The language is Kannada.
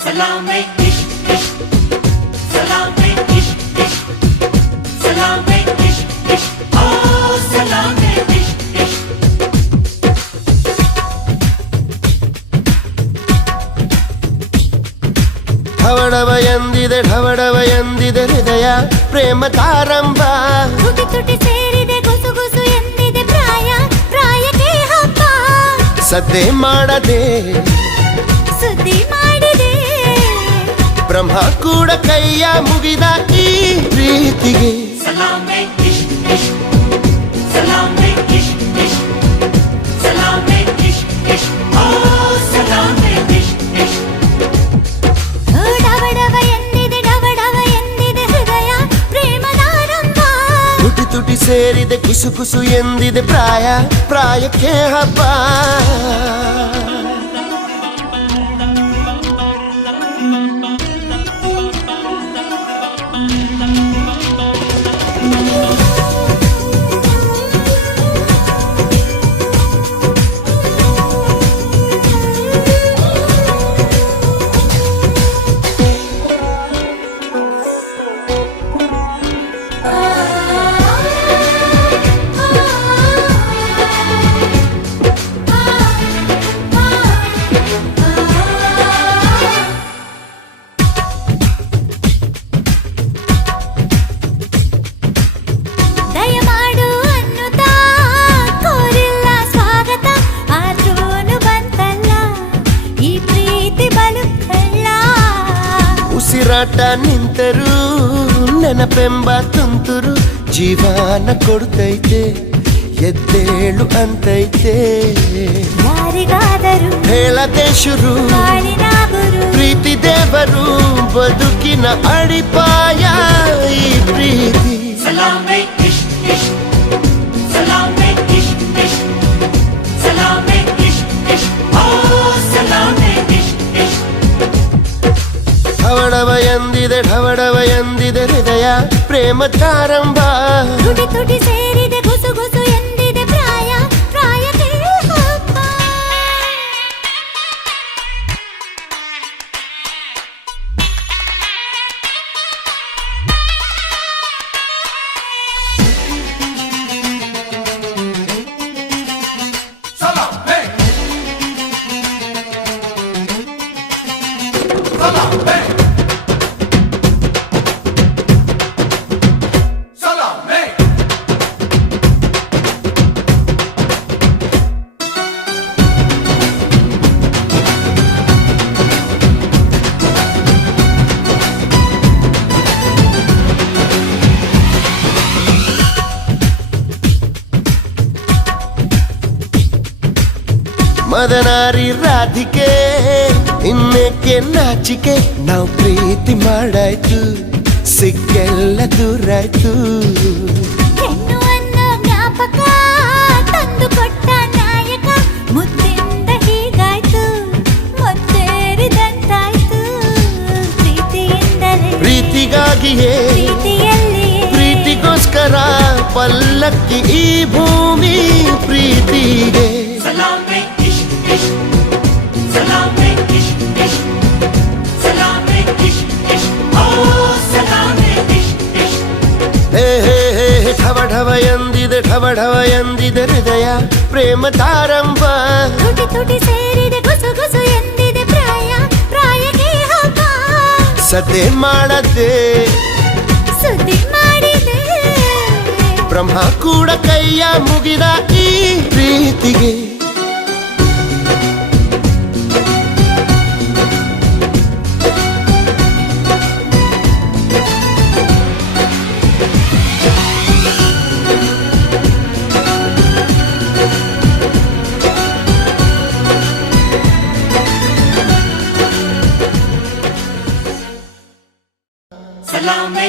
सलामे इश्क इश्क सलामे इश्क इश्क सलामे इश्क इश्क ओ सलामे इश्क इश्क ಢವಢವ ಎಂದಿದೆ ಹೃದಯ ಪ್ರೇಮ ತಾರಂಭ ತುಟಿ ತುಟಿ ಸೇರಿದೆ ಗುಸು ಗುಸು ಎಂದಿದೆ ಪ್ರಾಯ ಪ್ರಾಯಕ್ಕೆ ಹಬ್ಬ ಸದ್ದೆ ಮಾಡದೆ ಸುದ್ದಿ ಮಾಡಿದೆ ಬ್ರಹ್ಮ ಕೂಡ ಕೈಯ ಮುಗಿದ ಈ ಪ್ರೀತಿಗೆ सलामे इश्क इश्क सलामे इश्क इश्क सलामे इश्क इश्क ओ सलामे इश्क इश्क ಡವಡವ ಎಂದಿದೆ ಹೃದಯ ಪ್ರೇಮದಾರಂಭ ತುಟಿ ತುಟಿ ಸೇರಿದೆ ಕುಸು ಕುಸು ಎಂದಿದೆ ಪ್ರಾಯ ಪ್ರಾಯಕ್ಕೆ ಹಬ್ಬ ದಯಮಾಡು ಅನ್ನುತ್ತಾ ಕೋರಿಲ್ಲ ಸ್ವಾಗತ ಆದ್ರೂನು ಬಂತಲ್ಲ ಈ ಪ್ರೀತಿ ಬಲು ಕಳ್ಳ ಉಸಿರಾಟ ನಿಂತರೂ ನೆನಪೆಂಬ ತುಂತುರು ಜೀವನ ಕೊಡ್ತೈತೆ ಎದ್ದೇಳು ಅಂತೈತೆ ಯಾರಿಗಾದರೂ ಹೇಳದೆ ಶುರು ಬಾಳಿನ ಗುರು ಪ್ರೀತಿ ದೇವರು ಬದುಕಿನ ಅಡಿಪಾಯ ಈ ಪ್ರೀತಿ सलामे इश्क इश्क सलामे इश्क इश्क सलामे इश्क इश्क ओ सलामे इश्क इश्क ಢವಢವ ಎಂದಿದೆ ಹೃದಯ ಪ್ರೇಮ ತಾರಂಭ ತುಟಿ ತುಟಿ ಸೇರಿದೆ ಗುಸು ಗುಸು ಎಂದಿದೆ ಪ್ರಾಯ ಪ್ರಾಯಕ್ಕೆ ಹಬ್ಬ ಮದನಾರಿ ರಾಧಿಕೆ ಇನ್ನೇಕೆ ನಾಚಿಕೆ ನಾವು ಪ್ರೀತಿ ಮಾಡಾಯ್ತು ಸಿಕ್ಕೆಲ್ಲ ದೂರಾಯ್ತು ಹೆಣ್ಣು ಅನ್ನೋ ಜ್ಞಾಪಕ ತಂದು ಕೊಟ್ಟ ನಾಯಕ ಮುದ್ದಿಂದ ಹೀಗಾಯ್ತು ಮುತ್ತೇರಿದಂತಾಯ್ತು ಪ್ರೀತಿಯಿಂದಲೇ ಪ್ರೀತಿಗಾಗಿಯೇ ಪ್ರೀತಿಯಲ್ಲಿಯೇ ಪ್ರೀತಿಗೋಸ್ಕರ ಪಲ್ಲಕ್ಕಿ ಈ ಭೂಮಿ ಪ್ರೀತಿಗೆ सलामे इश्क इश्क सलामे इश्क इश्क सलामे इश्क इश्क ओ सलामे इश्क इश्क ಹೇ ಹೇ ಹೇ ಢವಢವ ಎಂದಿದೆ ಹೃದಯ ಪ್ರೇಮ ತಾರಂಭ ತುಟಿ ತುಟಿ ಸೇರಿದೆ ಗುಸು ಗುಸು ಎಂದಿದೆ ಪ್ರಾಯ ಪ್ರಾಯಕ್ಕೆ ಹಬ್ಬ ಸದ್ದೆ ಮಾಡದೆ ಸುದ್ದಿ ಮಾಡಿದೆ ಬ್ರಹ್ಮ ಕೂಡ ಕೈಯ ಮುಗಿದ ಈ ಪ್ರೀತಿಗೆ सलामे